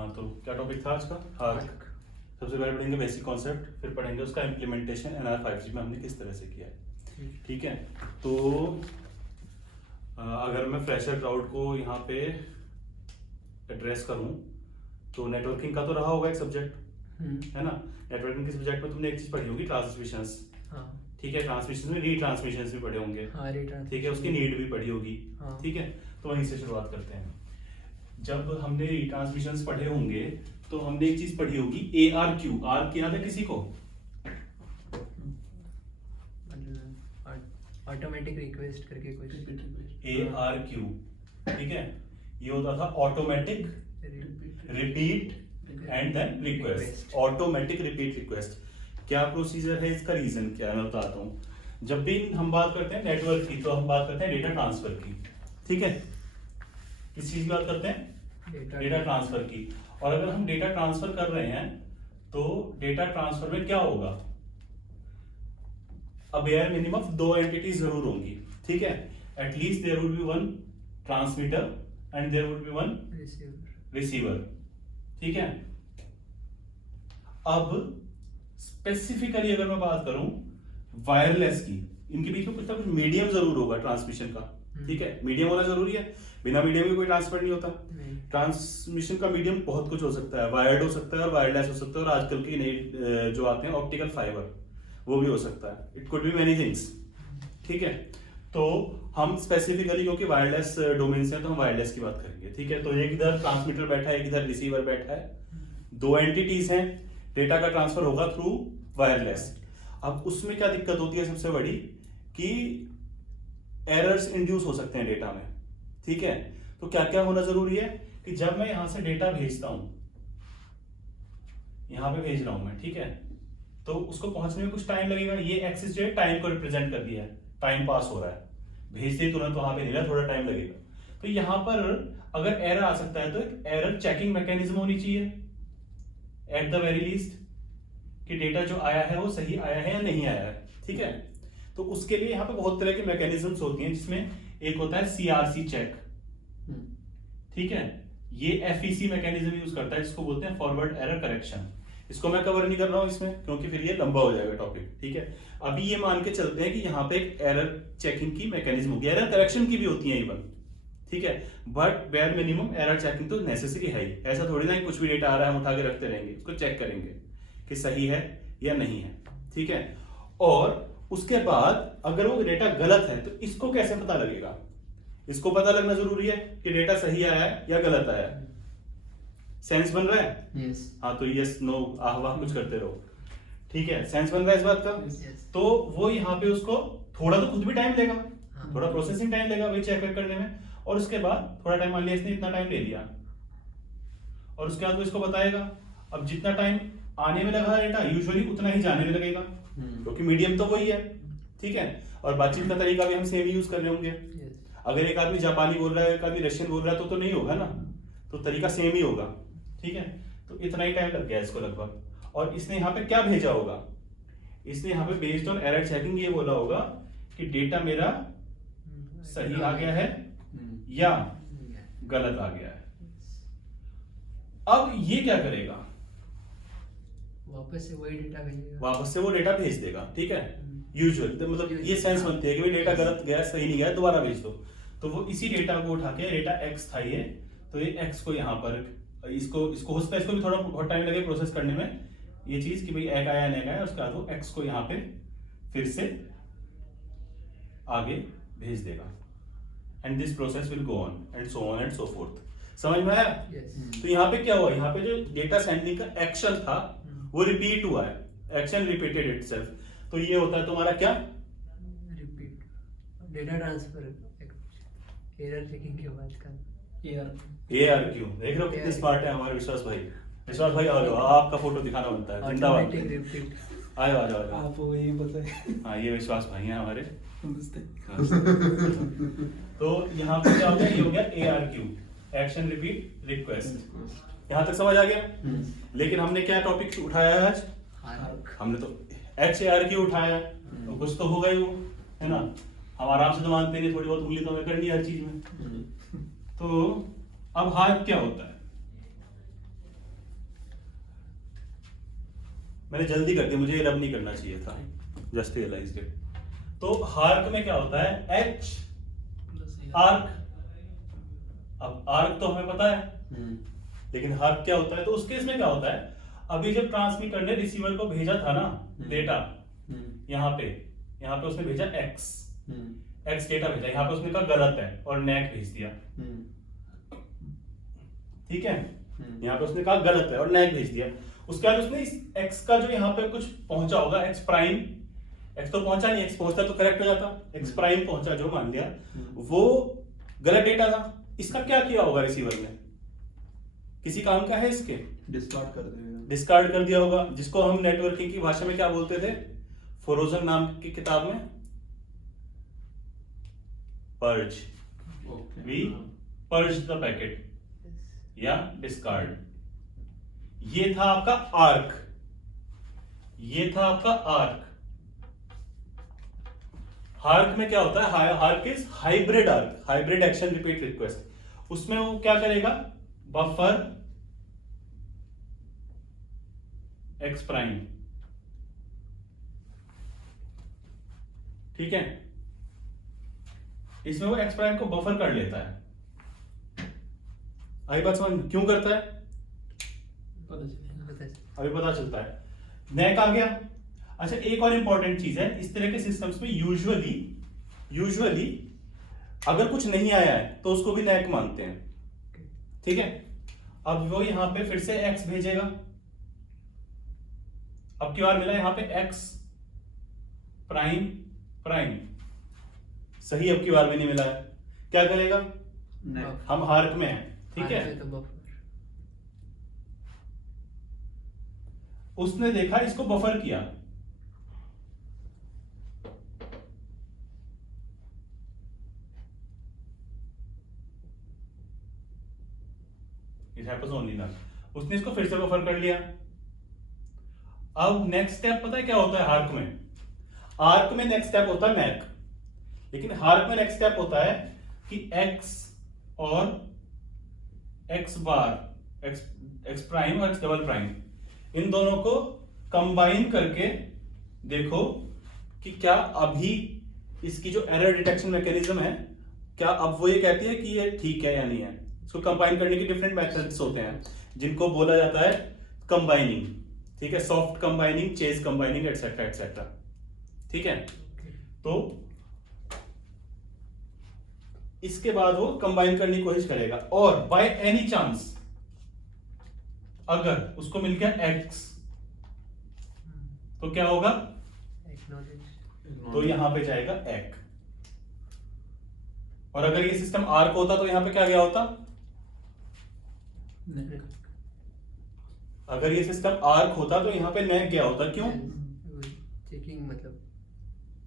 हाँ, तो क्या टॉपिक था आज का? हार्क। सबसे पहले पढ़ेंगे बेसिक कॉन्सेप्ट, फिर पढ़ेंगे उसका इम्प्लीमेंटेशन NR5G में हमने किस तरह से किया है। ठीक है, तो अगर मैं फ्रेशर क्राउड को यहाँ पे एड्रेस करूँ तो नेटवर्किंग का तो रहा होगा एक सब्जेक्ट, है ना। नेटवर्किंग के सब्जेक्ट में तुमने एक चीज पढ़ी होगी, ट्रांसमिशंस। ठीक है, ट्रांसमिशन में रीट्रांसमिशंस भी पढ़े होंगे। ठीक है, उसकी नीड भी पढ़ी होगी। ठीक है, तो वहीं से शुरुआत करते हैं। जब हमने रीट्रांसमिशंस पढ़े होंगे तो हमने एक चीज पढ़ी होगी ARQ। आर्क याद है किसी को? ऑटोमेटिक रिक्वेस्ट करके कुछ ARQ। ठीक है, ये होता था automatic repeat and then request. Automatic repeat request क्या प्रोसीजर है, इसका रीजन क्या है मैं बताता हूँ। जब भी हम बात करते हैं नेटवर्क की तो हम बात करते हैं डेटा ट्रांसफर की। ठीक है, किस चीज की बात करते हैं? डेटा ट्रांसफर की। और अगर हम डेटा ट्रांसफर कर रहे हैं तो डेटा ट्रांसफर में क्या होगा? अब बेयर मिनिमम 2 एंटिटीज जरूर होंगी। ठीक है, at least there would be one transmitter and there would be one receiver. ठीक है, अब स्पेसिफिकली अगर मैं बात करूं वायरलेस की, इनके बीच में कुछ ना कुछ मीडियम जरूर होगा ट्रांसमिशन का। ठीक है, मीडियम होना जरूरी है, बिना मीडियम के कोई ट्रांसफर नहीं होता। ट्रांसमिशन का मीडियम बहुत कुछ हो सकता है, वायर्ड हो सकता है और वायरलेस हो सकता है, और आजकल की नई जो आते हैं ऑप्टिकल फाइबर, वो भी हो सकता है। It could be many things. ठीक है, तो हम स्पेसिफिकली क्योंकि वायरलेस डोमेन से हैं तो हम वायरलेस की बात करेंगे। ठीक है, तो एक इधर ट्रांसमीटर बैठा है, एक इधर रिसीवर बैठा है, 2 एंटिटीज हैं, डेटा का ट्रांसफर होगा थ्रू वायरलेस। अब उसमें क्या दिक्कत होती है सबसे बड़ी, कि एरर्स इंड्यूस हो सकते हैं डेटा में। ठीक है, तो क्या क्या होना जरूरी है कि जब मैं यहां से डेटा भेजता हूं, यहां पे भेज रहा हूं मैं, ठीक है, तो उसको पहुंचने में कुछ टाइम लगेगा। ये एक्सिस जो है टाइम को रिप्रेजेंट कर दिया है, टाइम पास हो रहा है, भेजते ही तुरंत वहां पे नहीं रहा, थोड़ा टाइम लगेगा। तो यहां पर अगर एरर आ सकता है तो एक एरर चेकिंग मैकेनिज्म होनी चाहिए एट द वेरी लीस्ट, कि डेटा जो आया है वो सही आया है या नहीं आया है। ठीक है, तो उसके लिए यहाँ पे बहुत तरह के मैकेनिज्म्स होती हैं, जिसमें एक होता है CRC चेक। ठीक है, ये FEC मैकेनिज्म यूज करता है, जिसको बोलते हैं फॉरवर्ड एरर करेक्शन। इसको मैं कवर नहीं कर रहा हूं इसमें, क्योंकि फिर ये लंबा हो जाएगा टॉपिक। ठीक है, अभी ये मान के चलते हैं कि यहाँ पे एक एरर चेकिंग की मैकेनिज्म होगी, एरर करेक्शन की भी होती है इवन। ठीक है, but bare minimum error checking तो नेसेसरी है ही। ऐसा थोड़ी ना कुछ भी डेटा आ रहा है हम उठा के रखते रहेंगे, उसको चेक करेंगे कि सही है या नहीं है। ठीक है, और उसके बाद अगर वो डेटा गलत है तो इसको कैसे पता लगेगा? इसको पता लगना जरूरी है कि डेटा सही आया है या गलत आया है। सेंस बन रहा है? yes. हाँ, तो यस नो आह वाह कुछ करते रहो। ठीक है, सेंस बन रहा है इस बात का? yes. तो वो यहाँ पे उसको थोड़ा तो खुद भी टाइम लेगा, थोड़ा प्रोसेसिंग टाइम लेगा वही चेक करने में, और उसके बाद थोड़ा टाइम, मान लिया इसने इतना टाइम ले लिया, और उसके बाद वो इसको बताएगा। अब जितना टाइम आने में लगा डेटा, यूजुअली उतना ही जाने में लगेगा, क्योंकि मीडियम तो वही है। ठीक है, और बातचीत का तरीका भी हम सेम यूज कर रहे होंगे। अगर एक आदमी जापानी बोल रहा है, एक आदमी रशियन बोल रहा है तो नहीं होगा ना, तो तरीका सेम ही होगा। ठीक है, तो इतना ही टाइम लग गया इसको लगभग। और इसने यहाँ पे क्या भेजा होगा? इसने यहाँ पे बेस्ड ऑन एरर चेकिंग ये बोला होगा कि डेटा मेरा सही आ गया है या गलत आ गया है। अब ये क्या करेगा? वापस से वही डेटा भेजेगा, वापस से वो डेटा भेज देगा। ठीक है, यूजुअल मतलब ये सेंस बनती है कि भाई डेटा गलत गया, सही नहीं गया, दोबारा भेज दो। तो वो इसी डेटा को उठा के, डेटा X था ये, तो ये X को यहाँ पर इसको हो सकता है इसको भी थोड़ा बहुत टाइम लगे प्रोसेस करने में, ये चीज कि भाई एक आया नहीं आया, उसके बाद वो X को यहाँ पे फिर से आगे भेज देगा, and this process will go on and so on and so fourth. समझ में आया? तो यहाँ पे क्या हुआ, यहाँ पे जो डेटा सेंडिंग का एक्शन था वो रिपीट हुआ है, एक्शन रिपीटेड इटसेल्फ। तो ये होता है तुम्हारा क्या? Repeat data transfer error checking के बाद का ARQ। देख रहे हो कितने स्मार्ट है हमारे विश्वास भाई। विश्वास भाई आ जाओ, आपका फोटो दिखाना बनता है। जिंदाबाद, आयो आ जाओ। आपको यही पता है। हाँ, ये विश्वास भाई हैं हमारे। तो यहाँ पे क्या हो गया? ये हो गया ARQ, एक्शन रिपीट रिक्वेस्ट। यहाँ तक समझ आ गया? लेकिन हमने क्या टॉपिक उठाया है आज? हमने तो HARQ उठाया है, तो कुछ तो होगा ही वो, है ना। हम आराम से तो मानते नहीं, थोड़ी बहुत उंगली तो हमें करनी है हर चीज में। तो अब हार्क क्या होता है? मैंने जल्दी कर दिया, मुझे ये रब नहीं करना चाहिए था, जस्ट रियलाइज्ड इट। तो हार्क में क्या होता है, एच आर्क। अब आर्क तो हमें पता है, लेकिन हार्क क्या होता है, तो उस केस में क्या होता है, अभी जब ट्रांसमीटर ने रिसीवर को भेजा था ना डेटा, यहाँ पे उसने भेजा एक्स डेटा भेजा, यहाँ पे उसने कहा गलत है और नैक भेज दिया, ठीक है, यहाँ पे उसने कहा गलत है और नैक भेज दिया। उसके बाद उसने इस एक्स का जो यहाँ पे कुछ पहुंचा होगा, एक्स प्राइम, एक्स तो पहुंचा नहीं, एक्स पहुंचता तो करेक्ट हो जाता, एक्स प्राइम पहुंचा जो मान लिया, वो गलत डेटा था। इसका क्या किया होगा रिसीवर ने, किसी काम का है इसके, डिस्कार्ड कर दिया होगा, जिसको हम नेटवर्किंग की भाषा में क्या बोलते थे, फोरोजन नाम की किताब में, purge, we purge the packet या डिस्कार्ड। ये था आपका आर्क, ये था आपका आर्क। हार्क में क्या होता है, hark is hybrid arc, hybrid action repeat request. उसमें वो क्या करेगा, बफर एक्स प्राइम, ठीक है, इसमें वो एक्स प्राइम को बफर कर लेता है। आई बात समझ, क्यों करता है अभी पता चलता है। नैक आ गया। अच्छा, एक और इंपॉर्टेंट चीज है, इस तरह के सिस्टम्स में यूजुअली अगर कुछ नहीं आया है तो उसको भी नैक मानते हैं, ठीक है। अब वो यहां पे फिर से एक्स भेजेगा, अब की बार मिला यहां पे एक्स प्राइम प्राइम, सही अब की बार भी नहीं मिला है, क्या करेगा, हम हार्क में हैं, ठीक है। उसने देखा, इसको बफर किया, इट हैपेंस ओनली नाउ, उसने इसको फिर से बफर कर लिया। अब नेक्स्ट स्टेप पता है क्या होता है हार्क में, आर्क में नेक्स्ट स्टेप होता है नैक, लेकिन हार्क में नेक्स्ट स्टेप होता है कि एक्स और एक्स बार, एक्स प्राइम और एक्स डबल प्राइम, इन दोनों को कंबाइन करके देखो कि क्या अभी इसकी जो एरर डिटेक्शन मैकेनिज्म है, क्या अब वो ये कहती है कि ये ठीक है या नहीं है। इसको कंबाइन करने के डिफरेंट मेथड्स होते हैं, जिनको बोला जाता है कंबाइनिंग, ठीक है, soft combining, chase combining, etcetera etcetera, ठीक है। तो इसके बाद वो कंबाइन करने की कोशिश करेगा, और बाय एनी चांस अगर उसको मिल गया एक्स, तो क्या होगा, तो यहां पे जाएगा एक। और अगर ये सिस्टम आर्क होता तो यहां पे क्या गया होता, अगर ये सिस्टम आर्क होता तो यहां पे नैक गया होता, क्यों, चेकिंग मतलब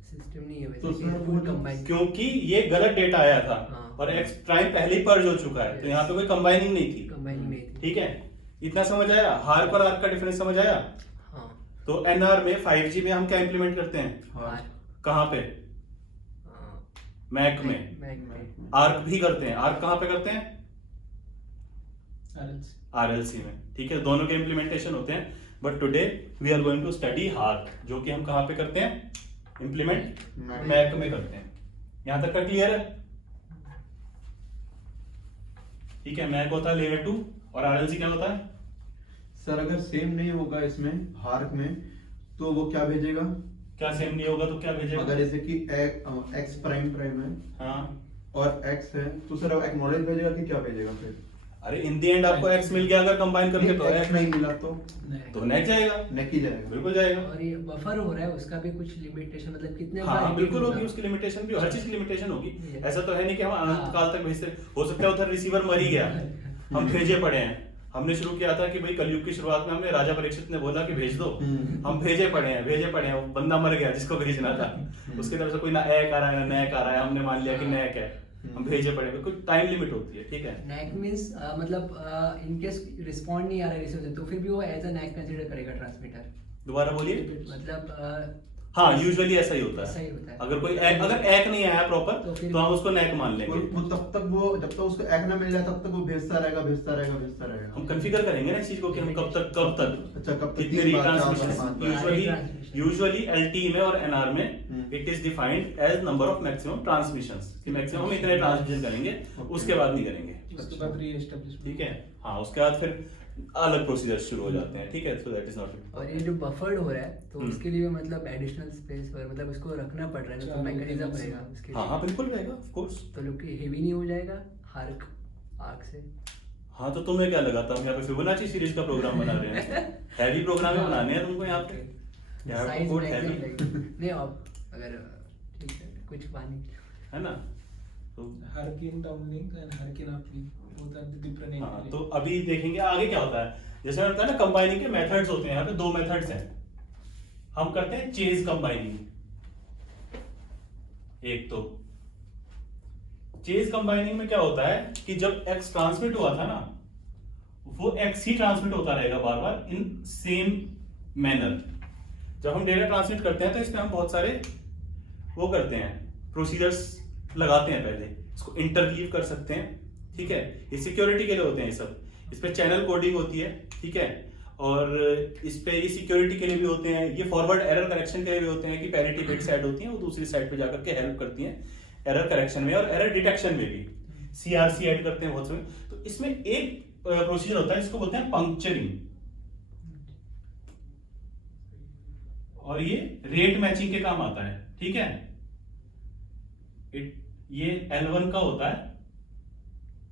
सिस्टम नहीं है वैसे, तो क्योंकि ये गलत डेटा आया था, और एक्स प्राइम पहले ही पर्ज हो चुका है, तो यहाँ पे कोई कंबाइनिंग नहीं थी, ठीक है। इतना समझ आया, हार्क और आर्क का डिफरेंस समझ आया। हाँ। तो एनआर में 5G में हम क्या इंप्लीमेंट करते हैं, कहां पे, मैक में। आर्क भी करते हैं, आर्क कहां पे करते हैं, आरएलसी में, ठीक है, दोनों के इंप्लीमेंटेशन होते हैं। But today we are going to study HARQ, जो कि हम कहां पे करते हैं, इंप्लीमेंट मैक में करते हैं। यहां तक का क्लियर है, ठीक है। मैक होता है लेयर 2 और आरएलसी क्या होता है। सर अगर सेम नहीं होगा इसमें हार्क में, तो वो क्या भेजेगा, क्या सेम नहीं होगा तो क्या भेजेगा, अगर जैसे कि एक्स प्राइम प्राइम है, हाँ, और एक्स है, तो सर अब एक्नॉलेज भेजेगा कि क्या भेजेगा फिर। अरे इन दी एंड आपको एक्स मिल गया अगर कंबाइन करके, तो एक्स नहीं मिला तो नेक जाएगा, नेक ही जाएगा, बिल्कुल जाएगा। और ये बफर हो रहा है, उसका भी कुछ लिमिटेशन, मतलब कितने हाँ बिल्कुल होगी, उसकी लिमिटेशन भी, हर चीज की लिमिटेशन होगी। ऐसा तो है नहीं कि हम अनंत काल तक भेजते, हो सकता है उधर रिसीवर मर ही गया, हम भेजे पड़े हैं। हमने शुरू किया था कि भाई कलयुग की शुरुआत में हमने राजा परीक्षित ने बोला कि भेज दो, हम भेजे पड़े हैं, वो बंदा मर गया जिसको भेजना था, उसकी तरफ से कोई ना एक आ रहा है ना नैक आ रहा है, हमने मान लिया कि नैक है, हम भेजे पड़े हैं, कुछ टाइम लिमिट होती है, ठीक है। नैक मींस मतलब इन केस रिस्पॉन्ड नहीं आ रहा है रिसीवर, तो फिर भी वो एज अ नैक कंसीडर करेगा ट्रांसमीटर। दोबारा बोलिए, मतलब हाँ यूजुअली ऐसा ही होता ऐसा है। ही होता है। अगर कोई अगर एक नहीं आया प्रॉपर तो फिर- तो हम उसको नेक मान लेंगे। वो तब तक वो जब तक उसको एक ना मिल जाए तब तक वो भेजता रहेगा भेजता रहेगा भेजता रहेगा। हम कॉन्फ़िगर करेंगे ना इस चीज को कि हम कब तक अच्छा कब तक कितने 3 बार 4 बार रिट्रांसमिशन 5 बार। Retransmission। यूजुअली एलटी में और एनआर में it is defined as number of maximum transmissions कि मैक्सिमम हम इतने ट्रांसमिशन करेंगे उसके बाद नहीं करेंगे। उसके बाद रीएस्टैब्लिशमेंट। ठीक है हाँ उसके बाद फिर अलग प्रोसीजर शुरू हो जाते हैं। ठीक है सो दैट इज नॉट। और ये जो बफर्ड हो रहा है तो उसके लिए मतलब एडिशनल स्पेस पर मतलब उसको रखना पड़ रहा है तो मैकेनिज्म रहेगा उसके हाँ लिए। हाँ बिल्कुल रहेगा ऑफ कोर्स। तो लोग की हेवी नहीं हो जाएगा हार्क आर्क से। हाँ तो तुम्हें क्या लगा था हम यहाँ पे फिबोनाची सीरीज का प्रोग्राम बना रहे हैं। हैवी प्रोग्राम ही बनाने हैं तुमको यहाँ पे। यहाँ पे साइज कोड मैक्सिमम हैवी रहेगी। नहीं अब अगर ठीक है कुछ पानी है ना तो HARQ in downlink and HARQ in uplink, both are the different हाँ entity. तो अभी देखेंगे आगे क्या होता है। जैसे मैंने बताया ना कंबाइनिंग के मेथड्स होते हैं। यहाँ पे 2 मेथड्स हैं। हम करते हैं चेज कंबाइनिंग। एक तो चेज कंबाइनिंग में क्या होता है कि जब x ट्रांसमिट हुआ था ना वो x ही ट्रांसमिट होता रहेगा बार बार इन सेम मैनर। जब हम डेटा ट्रांसमिट करते हैं तो इसमें हम बहुत सारे वो करते हैं प्रोसीजर्स लगाते हैं। पहले इसको इंटरलीव कर सकते हैं। ठीक है ये सिक्योरिटी के लिए होते हैं ये सब। इस पे चैनल कोडिंग होती है। ठीक है और इस पे ये सिक्योरिटी के लिए भी होते हैं। ये फॉरवर्ड एरर करेक्शन के लिए भी होते हैं कि पैरिटी बिट्स ऐड होती हैं वो दूसरी साइड पे जाकर के हेल्प करती हैं एरर करेक्शन में और एरर डिटेक्शन में भी। सीआरसी ऐड करते हैं बहुत समय। तो इसमें एक प्रोसीजर होता है जिसको बोलते हैं पंक्चरिंग और ये रेट मैचिंग के काम आता है। ठीक है ये L1 का होता है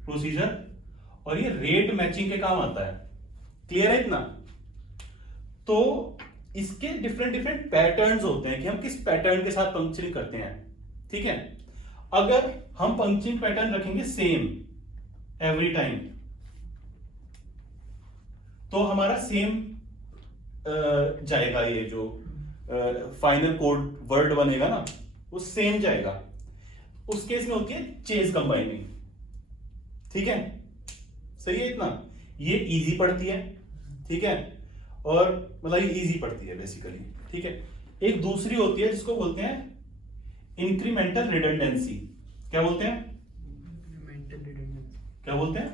प्रोसीजर और ये रेट मैचिंग के काम आता है। क्लियर है इतना। तो इसके डिफरेंट डिफरेंट पैटर्न्स होते हैं कि हम किस पैटर्न के साथ पंक्चरिंग करते हैं। ठीक है अगर हम पंक्चरिंग पैटर्न रखेंगे सेम एवरी टाइम तो हमारा सेम जाएगा। ये जो फाइनल कोड वर्ड बनेगा ना वो सेम जाएगा। उस केस में होती है चेज कंबाइनिंग। ठीक है सही है इतना। ये इजी पड़ती है। ठीक है और मतलब ये इजी पड़ती है बेसिकली। ठीक है एक दूसरी होती है जिसको बोलते हैं इंक्रीमेंटल रिडंडेंसी। क्या बोलते हैं इंक्रीमेंटल रिडंडेंसी। क्या बोलते हैं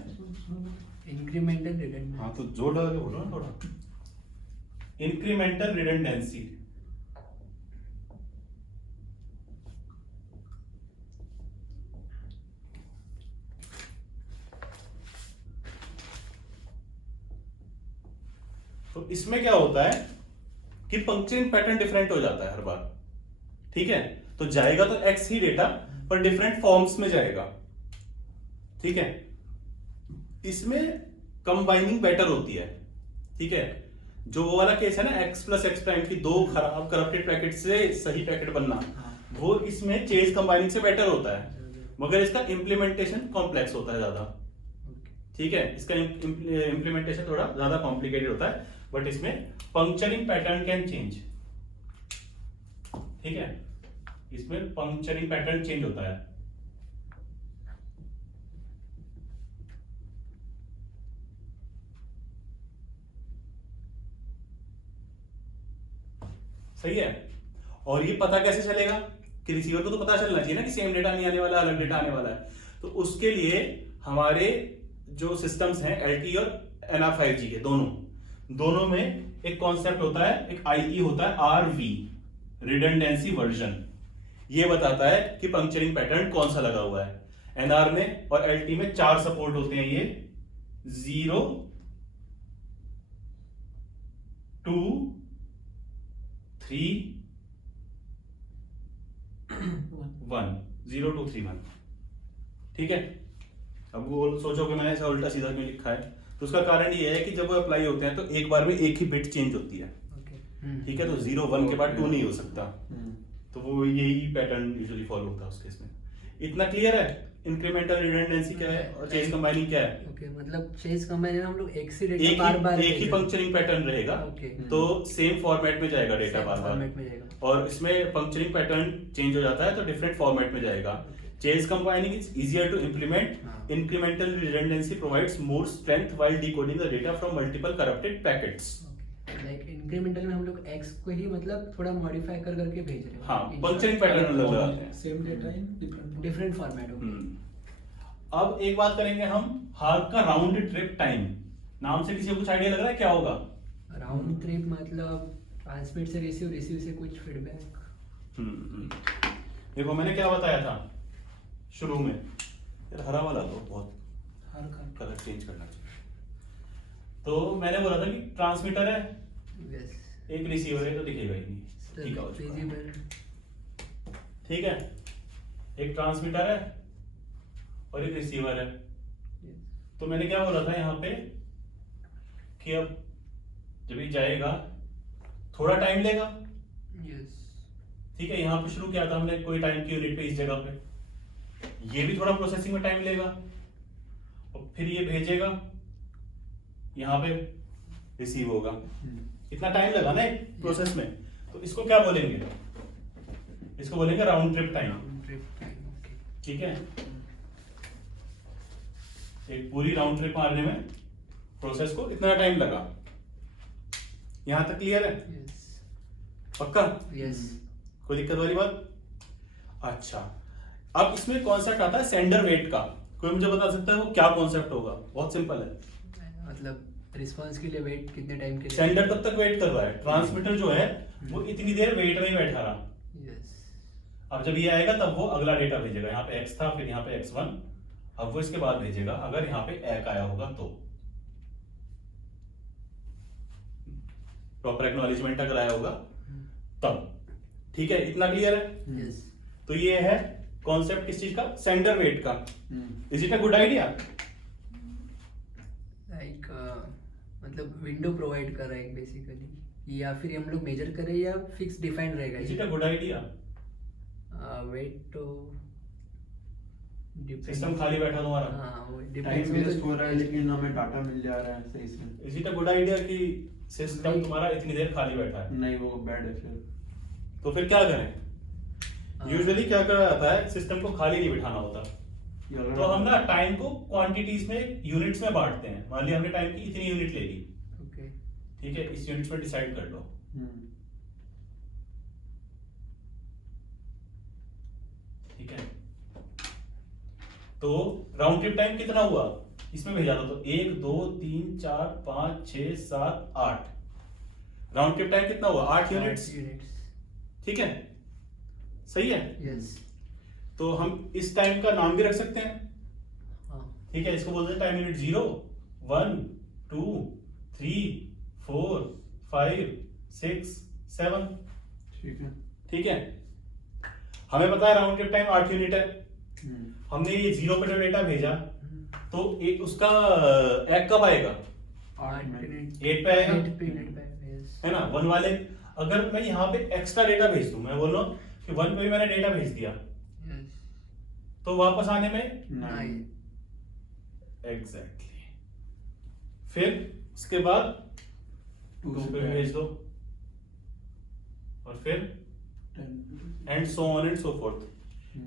इंक्रीमेंटल रिडंडेंसी। हाँ तो जोर लगा के बोलो ना थोड़ा। इंक्रीमेंटल रिडंडेंसी तो इसमें क्या होता है कि पंक्चरिंग पैटर्न डिफरेंट हो जाता है हर बार। ठीक है तो जाएगा तो x ही डेटा पर डिफरेंट फॉर्म्स में जाएगा। ठीक है इसमें कंबाइनिंग बेटर होती है। ठीक है जो वो वाला केस है ना x प्लस एक्स प्राइम की 2 खराब करप्टेड पैकेट से सही पैकेट बनना वो इसमें चेज कंबाइनिंग से बेटर होता है मगर इसका इंप्लीमेंटेशन कॉम्प्लेक्स होता है ज्यादा। ठीक है इसका इंप्लीमेंटेशन थोड़ा ज्यादा कॉम्प्लिकेटेड होता है बट इसमें पंक्चरिंग पैटर्न कैन चेंज। ठीक है इसमें पंक्चरिंग पैटर्न चेंज होता है। सही है और ये पता कैसे चलेगा कि रिसीवर को तो पता चलना चाहिए ना कि सेम डेटा नहीं आने वाला अलग डेटा आने वाला है। तो उसके लिए हमारे जो सिस्टम्स हैं एलटी और NR5G के दोनों में एक कॉन्सेप्ट होता है एक आईई होता है RV रिडंडेंसी वर्जन। ये बताता है कि पंक्चरिंग पैटर्न कौन सा लगा हुआ है। एनआर में और एलटी में 4 सपोर्ट होते हैं ये 0 2 3 1 0 2 3 1। ठीक है अब वो सोचो कि मैंने ऐसा उल्टा सीधा क्यों लिखा है तो उसका कारण ये है कि जब वो अप्लाई होते हैं तो एक बार में एक ही बिट चेंज होती है। ठीक है तो 0 1 के बाद 2 नहीं हो सकता तो वो यही पैटर्न यूजुअली फॉलो होता है उस केस में। इतना क्लियर है इंक्रीमेंटल रिडंडेंसी क्या है और चेज कंबाइनिंग क्या है। ओके मतलब चेज कंबाइनिंग हम लोग एक से डेटा एक बार-बार ही पंक्चरिंग पैटर्न रहेगा तो सेम फॉर्मेट में जाएगा डेटा बार बार और इसमें पंक्चरिंग पैटर्न चेंज हो जाता है तो डिफरेंट फॉर्मेट में जाएगा। Chase combining is easier to implement. Incremental redundancy provides more strength while decoding the data from multiple corrupted packets. Like incremental में हम लोग x को ही मतलब थोड़ा मॉडिफाई कर करके भेज रहे हैं। हाँ, पंक्चरिंग पैटर्न लगाते हैं। Same data in different different format हो। अब एक बात करेंगे हम, हार्क का राउंड ट्रिप टाइम, नाम से किसी को कुछ आइडिया लग रहा है क्या होगा? राउंड ट्रिप मतलब ट्रांसमिट से रिसीव, रिसीव से कुछ फीडबैक। देखो मैंने क्या बताया था शुरू में, यार हरा वाला तो बहुत हर का कलर चेंज करना चाहिए। तो मैंने बोला था कि ट्रांसमीटर है, यस एक रिसीवर है, तो दिखेगा ही नहीं। ठीक है, हो चुका। विजिबल। ठीक है, एक ट्रांसमीटर है और एक रिसीवर है। तो मैंने क्या बोला था यहाँ पे कि अब जब ये जाएगा थोड़ा टाइम लेगा। यस ठीक है, यहाँ पे शुरू किया था हमने कोई टाइम की यूनिट पे, इस जगह पे ये भी थोड़ा प्रोसेसिंग में टाइम लेगा और फिर ये भेजेगा, यहाँ पे रिसीव होगा। इतना टाइम लगा ना एक प्रोसेस में, तो इसको क्या बोलेंगे? इसको बोलेंगे round trip time. Round trip time. Okay. ठीक है, एक पूरी राउंड ट्रिप मारने में प्रोसेस को इतना टाइम लगा। यहां तक क्लियर है? यस पक्का? यस। कोई दिक्कत वाली बात? अच्छा, अब इसमें कॉन्सेप्ट आता है सेंडर वेट का। कोई मुझे बता सकता है वो क्या कॉन्सेप्ट होगा? बहुत सिंपल है, मतलब रिस्पांस के लिए वेट कितने टाइम के लिए? सेंडर कब तक वेट कर रहा है, ट्रांसमीटर जो है वो इतनी देर वेट में ही बैठा रहा। यस। अब जब ये आएगा तब वो अगला डेटा भेजेगा। यहाँ पे x था, फिर यहाँ पे x1, अब वो इसके बाद भेजेगा अगर यहाँ पे एक आया होगा तो। प्रॉपर एक्नॉलेजमेंट अगर आया होगा तब। ठीक है, इतना क्लियर है? यस। तो ये है कॉन्सेप्ट किस चीज का? सेंडर वेट का। Is it a good idea? Like मतलब विंडो प्रोवाइड कर रहा है बेसिकली, या फिर हम लोग मेजर करें या फिक्स डिफाइंड रहेगा? Is it a good idea? Wait तो सिस्टम खाली बैठा तुम्हारा, हाँ वो टाइम डिपेंड्स वेस्ट हो रहा है लेकिन हमें डाटा मिल जा रहा है सही से। Is it a good idea कि सिस्टम तुम्हारा इतनी देर खाली बैठा है? नहीं, वो बैड है फिर। तो फिर क्या करें? यूजुअली क्या करा जाता है, सिस्टम को खाली नहीं बिठाना होता। तो हम ना टाइम को क्वांटिटीज में, यूनिट्स में बांटते हैं। मान लिया हमने टाइम की इतनी यूनिट ले ली, ओके। ठीक है, इस यूनिट्स में डिसाइड कर लो। ठीक है, तो राउंड ट्रिप टाइम कितना हुआ इसमें भेजा था? तो 1 2 3 4 5 6 7 8, राउंड ट्रिप टाइम कितना हुआ? 8 यूनिट्स। ठीक है, सही है? यस। तो हम इस टाइम का नाम भी रख सकते हैं। हाँ। ठीक है, इसको बोलते हैं टाइम यूनिट 0 1 2 3 4 5 6 7। ठीक है। ठीक है, हमें पता है राउंड ट्रिप टाइम 8 यूनिट है। हमने ये 0 पे जो डेटा भेजा तो एक उसका एक कब आएगा? 8 पे आएगा, है ना? 1 वाले, अगर मैं यहाँ पे एक्स्ट्रा डेटा भेज दूं, मैं बोल रहा हूँ कि 1 पे भी मैंने डेटा भेज दिया, तो वापस आने में नहीं। एग्जैक्टली फिर उसके बाद 2 पे भी भेज दो और फिर and so on and so fourth.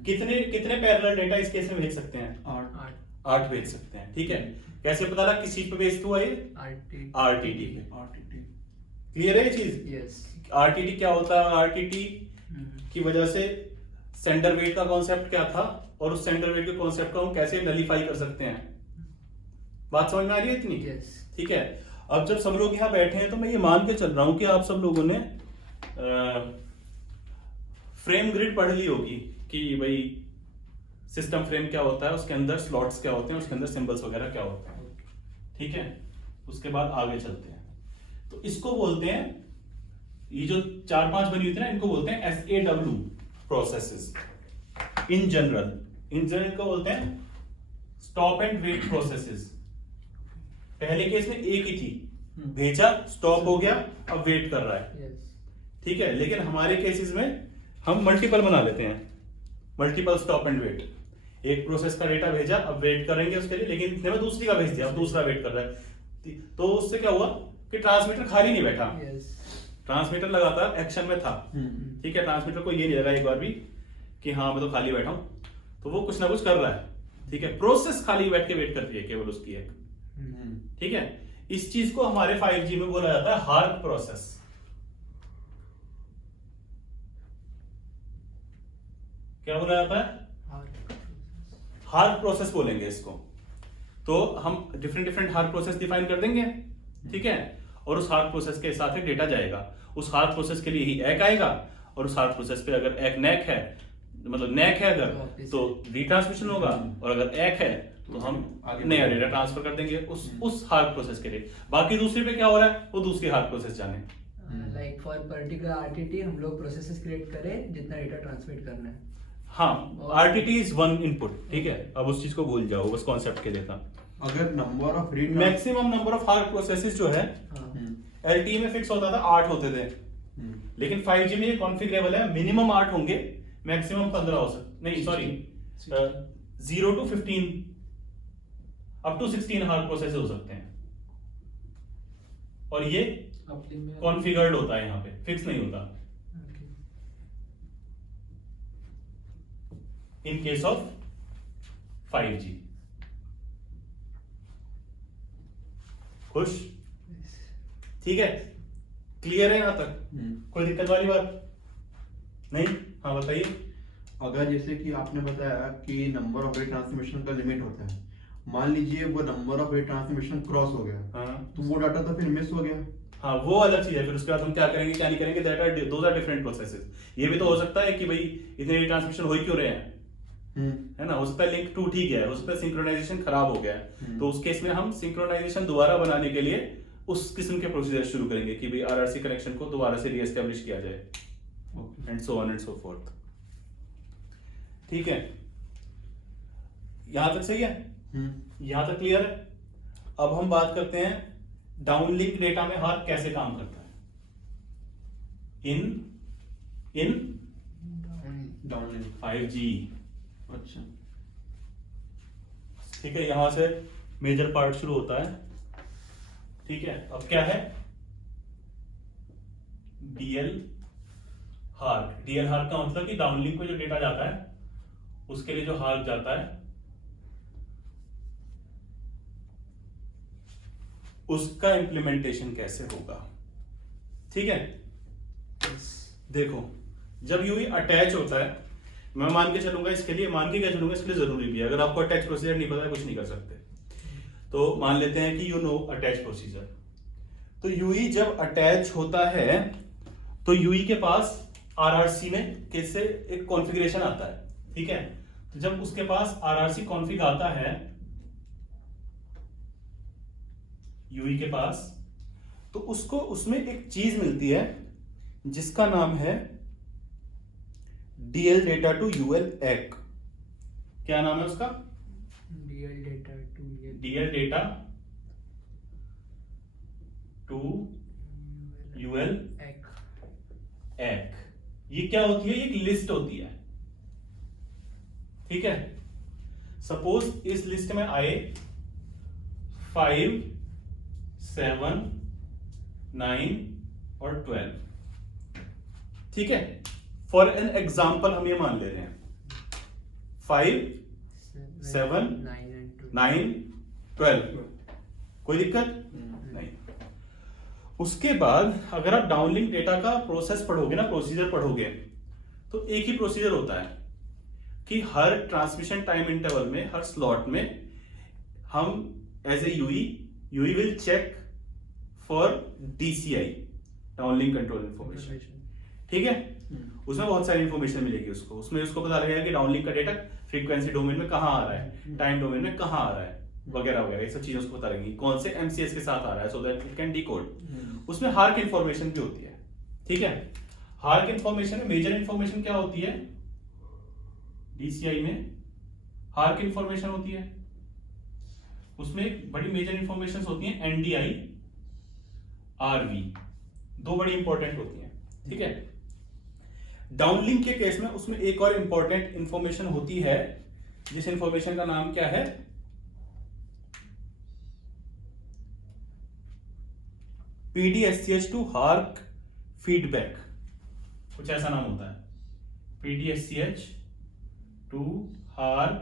कितने कितने पैरेलल डेटा इस केस में भेज सकते हैं? 8 भेज सकते हैं। ठीक है, कैसे पता लगा किस चीज पे भेज हुआ? ये आरटीटी पे। क्लियर है ये चीज? यस। आरटीटी क्या होता है? आरटीटी की वजह से सेंडर वेट का कॉन्सेप्ट क्या था और उस सेंडर वेट के कॉन्सेप्ट को हम कैसे नलीफाई कर सकते हैं। बात समझ में आ रही है इतनी? यस। ठीक है, अब जब सब लोग यहाँ बैठे हैं तो मैं ये मान के चल रहा हूं कि आप सब लोगों ने फ्रेम ग्रिड पढ़ ली होगी कि भाई सिस्टम फ्रेम क्या होता है, उसके अंदर स्लॉट्स क्या होते हैं, उसके अंदर सिंबल्स वगैरह क्या होते हैं। ठीक है, उसके बाद आगे चलते हैं। तो इसको बोलते हैं, ये जो 4-5 बनी हुई थी ना, इनको बोलते हैं SAW प्रोसेसेस। इन जनरल को बोलते हैं स्टॉप एंड वेट प्रोसेसेस। पहले केस में एक ही थी, भेजा, स्टॉप हो गया, अब वेट कर रहा है। ठीक है, लेकिन हमारे केसेस में हम मल्टीपल बना लेते हैं, मल्टीपल स्टॉप एंड वेट। एक प्रोसेस का डेटा भेजा, अब वेट करेंगे उसके लिए, लेकिन इतने में दूसरी का भेज दिया, अब दूसरा वेट कर रहा है। तो उससे क्या हुआ कि ट्रांसमीटर खाली नहीं बैठा। ट्रांसमीटर लगातार एक्शन में था। ठीक है, ट्रांसमीटर को ये नहीं लगा एक बार भी कि हाँ मैं तो खाली बैठा हूं, तो वो कुछ ना कुछ कर रहा है। ठीक है, प्रोसेस खाली बैठ के वेट करती है केवल उसकी एक। ठीक है, इस चीज को हमारे 5G में बोला जाता है हार्क प्रोसेस। क्या बोला जाता है? हार्क प्रोसेस बोलेंगे इसको। तो हम different different hark process define कर देंगे, ठीक है, और उस हार्क प्रोसेस के साथ एक डेटा जाएगा। उस हार्क प्रोसेस के लिए ही एक आएगा, और उस हार्क प्रोसेस पे अगर एक नेक है, मतलब नेक है अगर, तो रिट्रांसमिशन होगा, और अगर एक है तो हम नया डेटा ट्रांसफर कर देंगे उस हार्क प्रोसेस के लिए। बाकी दूसरे पे क्या हो रहा है वो दूसरी हार्क प्रोसेस जाने। लाइक फॉर पर्टिकुलर आरटीटी हम लोग प्रोसेसेस क्रिएट करें जितना डेटा ट्रांसमिट करना है। हाँ, आरटीटी इज वन इनपुट, ठीक है, अब उस चीज को भूल जाओ, बस कॉन्सेप्ट के लिए था। अगर number of read maximum number of hark processes जो है एलटी में फिक्स होता था 8 होते थे, लेकिन 5G में ये कॉन्फ़िगरेबल है, मिनिमम 8 होंगे, मैक्सिमम 15 हो सकते, नहीं sorry 0 to 15 up to 16 HARQ process हो सकते हैं, और ये कॉन्फ़िगर्ड होता है, यहाँ पे फिक्स नहीं होता इन केस ऑफ 5G। खुश? ठीक है, क्लियर है यहां तक? कोई दिक्कत वाली बात नहीं? हाँ बताइए। अगर जैसे कि आपने बताया कि नंबर ऑफ रे ट्रांसमिशन का लिमिट होता है, मान लीजिए वो नंबर ऑफ रे ट्रांसमिशन क्रॉस हो गया, हाँ, तो वो डाटा तो फिर मिस हो गया। हाँ वो अलग चीज है, फिर उसके बाद हम क्या करेंगे क्या नहीं करेंगे, that are those are different processes. ये भी तो हो सकता है कि भाई इतने ट्रांसमिशन हो ही क्यों रहे हैं, है ना, हो सकता है लिंक 2 ठीक है, हो सकता है सिंक्रोनाइजेशन खराब हो गया है, तो उस केस में हम सिंक्रोनाइजेशन दोबारा बनाने के लिए उस किस्म के प्रोसीजर शुरू करेंगे कि भाई आरआरसी कनेक्शन को दोबारा से रीएस्टैब्लिश किया जाए, and so on and so fourth. ठीक है, यहां तक सही है? यहां तक क्लियर है? अब हम बात करते हैं डाउनलिंक डेटा में हार्क कैसे काम करता है इन डाउनलिंक 5G। अच्छा, ठीक है, यहां से मेजर पार्ट शुरू होता है। ठीक है, अब क्या है DL-HARQ। DL-HARQ का मतलब कि डाउनलिंक पे जो डेटा जाता है उसके लिए जो हार्क जाता है उसका इंप्लीमेंटेशन कैसे होगा। ठीक है, देखो जब यूई अटैच होता है, मैं मान के चलूंगा इसके लिए, मान के क्या चलूंगा इसके लिए जरूरी भी है, अगर आपको अटैच प्रोसीजर नहीं पता है कुछ नहीं कर सकते, तो मान लेते हैं कि यू नो अटैच प्रोसीजर। तो यूई जब अटैच होता है तो यूई के पास आरआरसी में कैसे एक कॉन्फ़िगरेशन आता है, ठीक है, तो जब उसके पास आरआरसी कॉन्फ़िग आता है यूई के पास, तो उसको उसमें एक चीज मिलती है जिसका नाम है DL डेटा टू UL-HARQ। क्या नाम है उसका? DL data to DL data to UL-HARQ। ये क्या होती है? ये एक लिस्ट होती है, ठीक है। सपोज इस लिस्ट में आए 5, 7, 9 और 12, ठीक है। फॉर एन एग्जाम्पल हम ये मान ले रहे हैं 5, 7, 9, 12, कोई दिक्कत नहीं। उसके बाद अगर आप डाउनलिंक डेटा का प्रोसेस पढ़ोगे ना, प्रोसीजर पढ़ोगे, तो एक ही प्रोसीजर होता है कि हर ट्रांसमिशन टाइम इंटरवल में, हर स्लॉट में हम as a UE will check for DCI, downlink control information, ठीक है। उसमें बहुत सारी इंफॉर्मेशन मिलेगी उसको, उसमें उसको पता लगेगा कि डाउनलिंक का डेटा फ्रीक्वेंसी डोमेन में कहां आ रहा है, टाइम डोमेन में कहां आ रहा है, वगैरह वगैरह, ये सब चीजें उसको पता लगेगी, कौन से MCS के साथ आ रहा है, so that it can decode. उसमें हार्क इंफॉर्मेशन भी होती है, ठीक है। हार्क इंफॉर्मेशन में मेजर इंफॉर्मेशन क्या होती है? DCI में हार्क इंफॉर्मेशन होती है, उसमें एक बड़ी मेजर इंफॉर्मेशन होती है NDI, RV, दो बड़ी इंपॉर्टेंट होती हैं, ठीक है। डाउनलिंक के केस में उसमें एक और इंपॉर्टेंट इंफॉर्मेशन होती है, जिस इंफॉर्मेशन का नाम क्या है? PDSCH टू HARQ फीडबैक, कुछ ऐसा नाम होता है, PDSCH to HARQ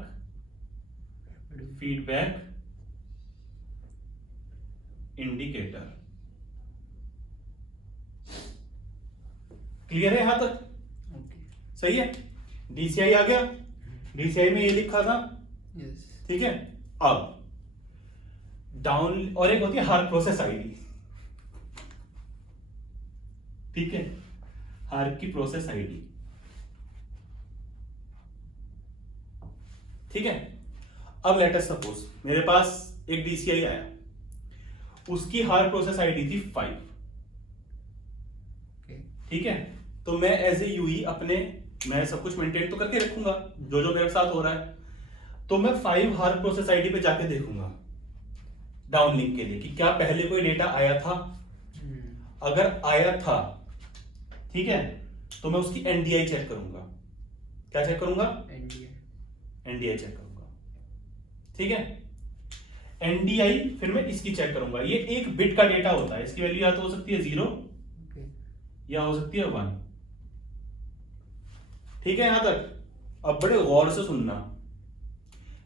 feedback indicator. Clear है यहां तक? सही है। DCI आ गया, DCI में ये लिखा था, ठीक है। अब डाउन और एक होती है हार्क प्रोसेस आईडी, ठीक है, हार्क की प्रोसेस आईडी, ठीक है। अब लेट अस सपोज मेरे पास एक DCI आया, उसकी हार्क प्रोसेस आईडी थी 5, ठीक है। तो मैं एज ए यूई अपने, मैं सब कुछ मेंटेन तो करके रखूंगा जो जो मेरे साथ हो रहा है, तो मैं 5 हार्क प्रोसेस आईडी पे जाके देखूंगा डाउनलिंक के लिए कि क्या पहले कोई डेटा आया था। अगर आया था, ठीक है, तो मैं उसकी NDI चेक करूंगा। क्या चेक करूंगा? NDI चेक करूंगा, ठीक है। NDI फिर मैं इसकी चेक करूंगा। ये एक बिट का डेटा होता है, इसकी वैल्यू या तो हो सकती है 0 या हो सकती है 1, ठीक है यहां तक। अब बड़े गौर से सुनना,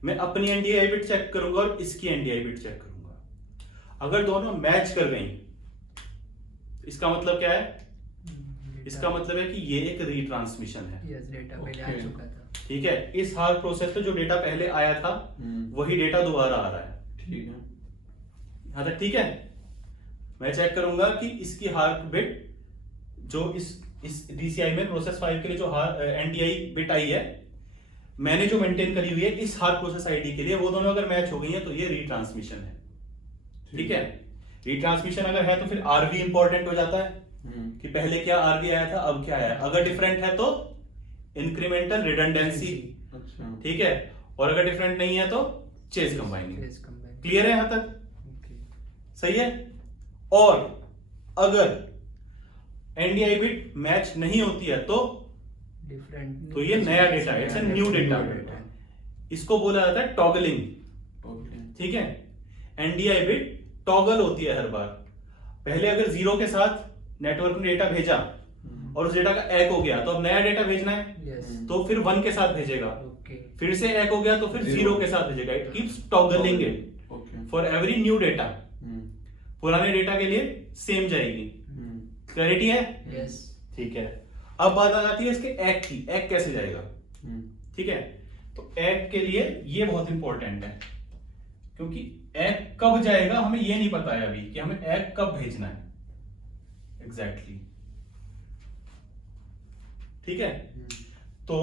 मैं अपनी NDI बिट चेक करूंगा और इसकी NDI बिट चेक करूंगा। अगर दोनों मैच कर गई, इसका मतलब क्या है? इसका मतलब है कि ये एक रीट्रांसमिशन है। डेटा पहले आ चुका था, ठीक है। इस हार्क प्रोसेस पे जो डेटा पहले आया था वही डेटा दोबारा आ रहा है, ठीक है। यहां तक ठीक है। मैं चेक करूंगा कि इसकी हार्क बिट जो इस DCI में प्रोसेस 5 के लिए जो NDI बिट आई है, मैंने जो मेंटेन करी हुई है इस हार्क प्रोसेस आईडी के लिए, वो दोनों अगर मैच हो गई है तो ये रीट्रांसमिशन है, ठीक है। रीट्रांसमिशन अगर है तो फिर RV इंपॉर्टेंट हो जाता है कि पहले क्या RV आया था, अब क्या आया। अगर डिफरेंट है तो इंक्रीमेंटल रिडंडेंसी, अच्छा, ठीक है। और अगर डिफरेंट नहीं है तो चेज कंबाइनिंग। क्लियर है यहां तक? सही है। और अगर NDI बिट मैच नहीं होती है तो डिफरेंट, तो ये नया डेटा है, इट्स अ न्यू डेटा। इसको बोला जाता है टॉगलिंग, ठीक है। NDI बिट टॉगल होती है हर बार। पहले अगर 0 के साथ नेटवर्क में डेटा भेजा और उस डेटा का एक हो गया, तो अब नया डेटा भेजना है, तो फिर 1 के साथ भेजेगा, फिर से एक हो गया तो फिर 0 के साथ भेजेगा। It keeps toggling it for every new data. पुराने डेटा के लिए सेम जाएगी। क्लैरिटी है? यस, ठीक है। अब बात आ जाती है इसके एक की, एक कैसे जाएगा, ठीक है। तो एक के लिए ये बहुत इंपॉर्टेंट है, क्योंकि एक कब जाएगा हमें ये नहीं पता है अभी कि हमें एक कब भेजना है एग्जैक्टली, ठीक है। तो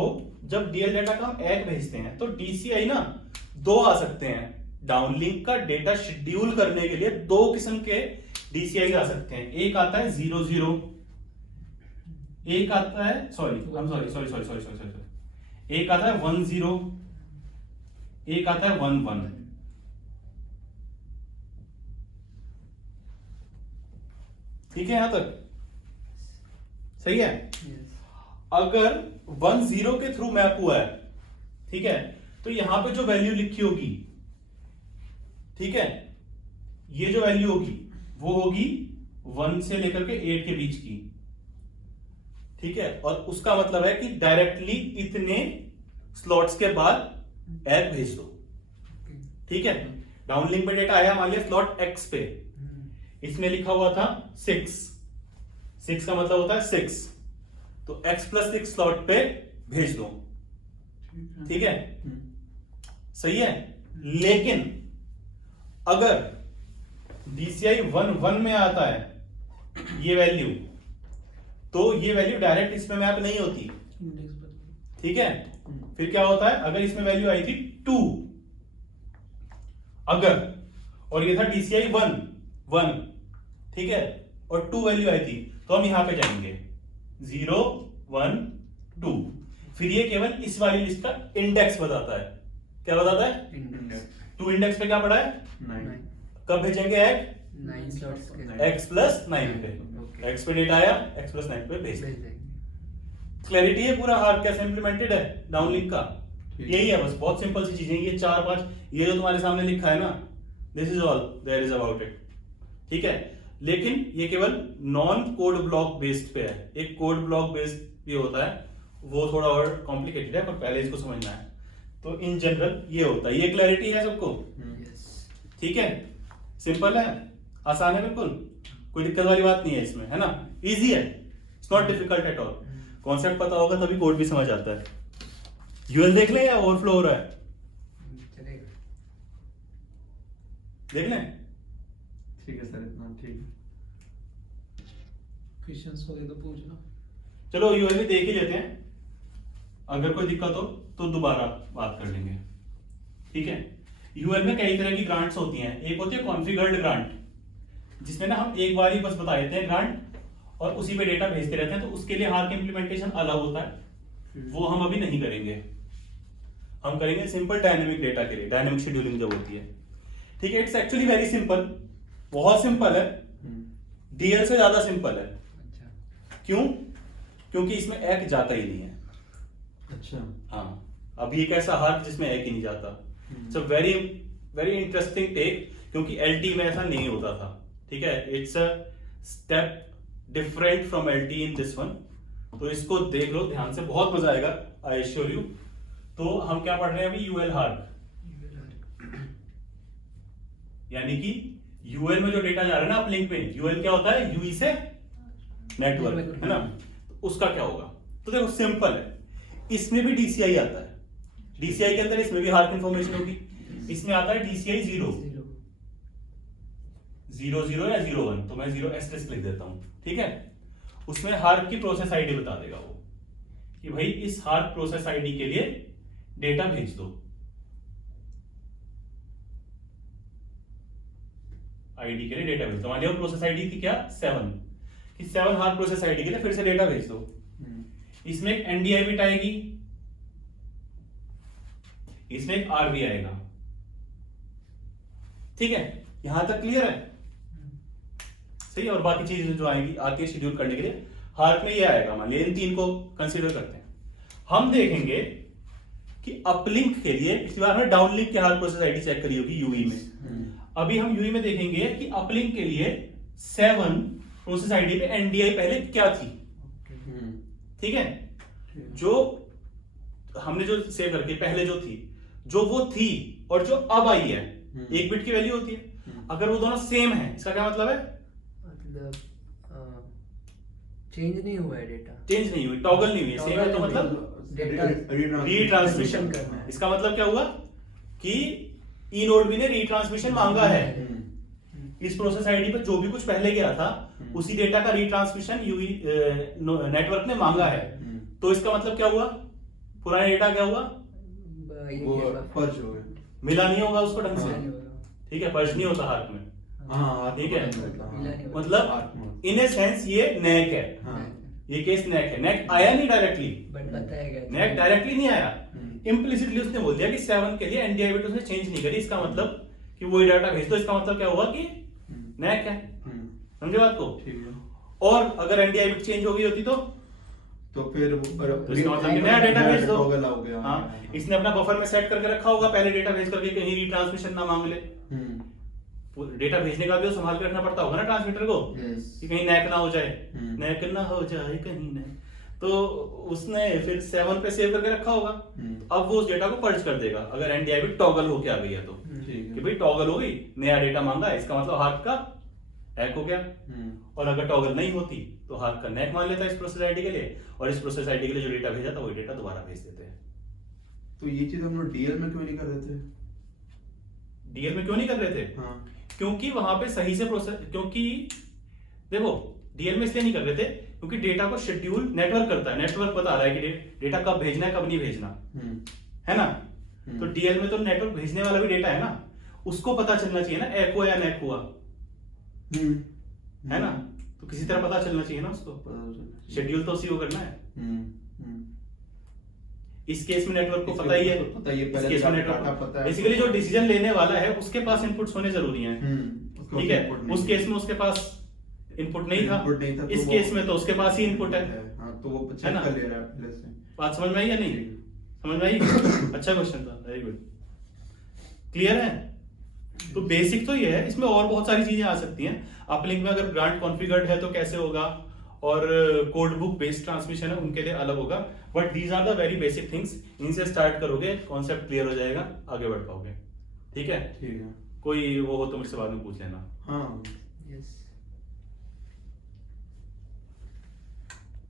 जब DL डाटा का हम एक भेजते हैं तो DCI ना 2 आ सकते हैं। डाउनलिंक का डेटा शेड्यूल करने के लिए 2 किस्म के DCI आ सकते हैं। एक आता है 00, एक आता है सॉरी, एक आता है 10, एक आता है 11। ठीक है यहां तक? सही है। अगर 10 के थ्रू मैप हुआ है, ठीक है, तो यहां पे जो वैल्यू लिखी होगी, ठीक है, ये जो वैल्यू होगी वो होगी 1 से लेकर के 8 के बीच की, ठीक है। और उसका मतलब है कि डायरेक्टली इतने स्लॉट्स के बाद एक भेज दो, ठीक है। डाउनलिंक पे डेटा आया मान लिया स्लॉट X पे, इसमें लिखा हुआ था 6 का मतलब होता है 6, तो X+6 स्लॉट पे भेज दो, ठीक है, सही है। लेकिन अगर DCI 1 में आता है ये वैल्यू, तो ये वैल्यू डायरेक्ट इसमें मैप नहीं होती, ठीक है। फिर क्या होता है, अगर इसमें वैल्यू आई थी 2 अगर, और ये था DCI 1, ठीक है, और 2 वैल्यू आई थी, तो हम यहां पे जाएंगे 0 1 2। फिर ये केवल इस वाली लिस्ट का इंडेक्स बताता है। क्या बताता है? 2 इंडेक्स पे क्या पड़ा है? 9। कब भेजेंगे? 9 स्लॉट्स के X+9 पे। X पे डेटा आया, X+9 पे भेज देंगे। क्लैरिटी है पूरा हार्क कैसे इंप्लीमेंटेड है डाउनलिंक का? यही है बस, बहुत सिंपल सी चीजें, ये 4-5, ये जो तुम्हारे सामने लिखा है ना, this is all there is about it, ठीक है। लेकिन ये केवल नॉन कोड ब्लॉक बेस्ड पे है। एक कोड ब्लॉक बेस्ड भी होता है, वो थोड़ा और कॉम्प्लिकेटेड है, पर पहले इसको समझना है। तो इन जनरल ये होता है। ये क्लैरिटी है सबको? ठीक है, सिंपल है। आसान है बिल्कुल, कोई दिक्कत वाली बात नहीं है इसमें, है ना, इजी है, it's not difficult at all. Concept पता होगा तभी कोड भी समझ आता है। यूएल देख लें या ओवरफ्लो हो रहा है? चलेगा, देख लें। ठीक है सर, इतना ठीक है। क्वेश्चंस हो गए तो पूछना। चलो यूएल भी देख ही लेते हैं, अगर कोई दिक्कत हो तो दोबारा बात कर लेंगे, ठीक है। यूएल में कई तरह की ग्रांट्स होती हैं। एक होती है कॉन्फ़िगर्ड ग्रांट, जिसमें ना हम एक बार ही बस बता देते हैं ग्रांट और उसी पे डेटा भेजते रहते हैं, तो उसके लिए हार्क इंप्लीमेंटेशन अलग होता है, वो हम अभी नहीं करेंगे। हम करेंगे सिंपल डायनेमिक डेटा के लिए, डायनेमिक शेड्यूलिंग जब होती है, ठीक है। इट्स एक्चुअली वेरी सिंपल, बहुत सिंपल है, डीएल से ज्यादा सिंपल है। अच्छा, क्यों? क्योंकि इसमें एक जाता ही नहीं है। अच्छा, हाँ, अभी एक ऐसा हार्क जिसमें एक ही नहीं जाता। So very very interesting tech, क्योंकि एलटी में ऐसा नहीं होता था, ठीक है। It's a step different from LTE in this one. तो इसको देख लो ध्यान से, बहुत मजा आएगा, आई एश्योर यू। तो हम क्या पढ़ रहे हैं अभी? यूएल हार्क, यानी कि यूएल में जो डेटा जा रहा है ना अपलिंक में, यूएल क्या होता है? यूई से नेटवर्क, है ना। उसका क्या होगा? तो देखो सिंपल है, इसमें भी डीसीआई आता है, डीसीआई के अंदर इसमें भी हार्क इंफॉर्मेशन होगी। इसमें आता है डीसीआई 0 0 या 01, तो मैं 0 लिख देता हूं, ठीक है। उसमें हार्क की प्रोसेस आईडी बता देगा वो, कि भाई इस हार्क प्रोसेस आईडी के लिए डेटा भेज दो। आईडी के लिए डेटा भेज दो, मान लिया प्रोसेस आईडी थी क्या 7, कि 7 हार्क प्रोसेस आईडी के लिए फिर से डेटा भेज दो। इसमें एक एनडीआई बिट आएगी, इसमें एक आरबी आएगा, ठीक है। यहां तक क्लियर है? सही है। और बाकी चीजें जो आएंगी आके शेड्यूल करने के लिए हार्क में ये आएगा, मान लिया इन 3 को कंसीडर करते हैं। हम देखेंगे कि अपलिंक के लिए, पिछली बार हमने डाउनलिंक के हार्क प्रोसेस आईडी चेक करी होगी यूई में, अभी हम यूई में देखेंगे कि अपलिंक के लिए 7 प्रोसेस आईडी पे एनडीआई पहले क्या थी, ठीक है। जो हमने जो सेव करके पहले जो थी, जो वो थी और जो अब आई है, 1 बिट की वैल्यू होती है। अगर वो दोनों सेम है, इसका क्या मतलब है? मतलब चेंज नहीं हुआ है डेटा, चेंज नहीं हुई, टॉगल नहीं हुई, सेम है, तो मतलब डेटा रीट्रांसमिशन करना है। इसका मतलब क्या हुआ कि ई नोड बी ने रीट्रांसमिशन मांगा है। इस प्रोसेस आईडी पर जो भी कुछ पहले गया था, उसी डेटा का रीट्रांसमिशन यूई नेटवर्क ने मांगा है। तो इसका मतलब क्या हुआ? पुराना डेटा क्या हुआ? वो फर्ज हो गया, मिला नहीं होगा उसको ढंग से, ठीक है। फर्ज नहीं होता हार्क में, हाँ ठीक है। नहीं मतलब इन ए सेंस ये नैक है, ये केस नैक है। नैक आया नहीं डायरेक्टली, बट बताया गया नैक डायरेक्टली नहीं आया, इम्प्लिसिटली उसने बोल दिया कि 7 के लिए एनडीआई बिट उसने चेंज नहीं करी, इसका मतलब कि वही डाटा भेज दो। इसका मतलब क्या हुआ कि नैक है, समझे बात को? ठीक है। और अगर एनडीआई बिट चेंज हो गई होती तो फिर तो इसका मतलब कि नया डेटा भेज दो। टॉगल हो गया। हाँ, इसने अपना बफर में सेट करके रखा होगा पहले डेटा भेज करके, कहीं रीट्रांसमिशन ना मांग ले। डेटा भेजने का भी तो संभाल के रखना पड़ता होगा ना ट्रांसमीटर को, कि कहीं नैक ना हो जाए, नैक ना हो जाए कहीं ना। तो उसने फिर 7 पे सेव करके रखा होगा। अब वो उस डेटा को पर्ज कर देगा अगर एनडीआई बिट टॉगल होके आ गई है तो, कि भाई टॉगल हो गई, नया डेटा मांगा है, इसका मतलब हार्क का हैक हो गया। और अगर टॉगल नहीं होती तो हार्क का नैक मान लेता है इस प्रोसेस आईडी के लिए, और इस प्रोसेस आईडी के लिए जो डेटा भेजा था वही डेटा दोबारा भेज देते हैं। तो ये चीज हम लोग डीएल में क्यों नहीं कर रहे थे? डीएल में क्यों नहीं कर रहे थे? हाँ। क्योंकि वहां पे सही से प्रोसेस, क्योंकि देखो डीएल में इसलिए नहीं कर रहे थे क्योंकि डेटा को शेड्यूल नेटवर्क करता है, नेटवर्क बता रहा है कि डेटा कब भेजना है कब नहीं भेजना, है ना। तो डीएल में तो नेटवर्क भेजने वाला भी डेटा है ना, उसको पता चलना चाहिए ना एक हुआ या नैक हुआ, है ना। तो किसी तरह पता चलना चाहिए ना उसको, शेड्यूल तो उसी को करना है। इस केस में नेटवर्क को पता ही है, इस केस में नेटवर्क बेसिकली जो डिसीजन लेने वाला है उसके पास इनपुट्स होने जरूरी हैं, ठीक है। उस केस में उसके पास इनपुट नहीं था, इस केस में तो उसके पास ही इनपुट है, तो वो है ना। ले रहा है पहले से। बात समझ में आई या नहीं? समझ में आई? अच्छा क्वेश्चन था, वेरी गुड। क्लियर है? तो बेसिक तो ये है, इसमें और बहुत सारी चीजें आ सकती हैं। अपलिंक में अगर ग्रांट कॉन्फ़िगर्ड है तो कैसे होगा, और कोड बुक बेस्ड ट्रांसमिशन है उनके लिए अलग होगा, but these are the very basic things. इनसे स्टार्ट करोगे कॉन्सेप्ट क्लियर हो जाएगा, आगे बढ़ पाओगे, ठीक है। ठीक है। कोई वो हो तो मुझसे बाद में पूछ लेना। हाँ यस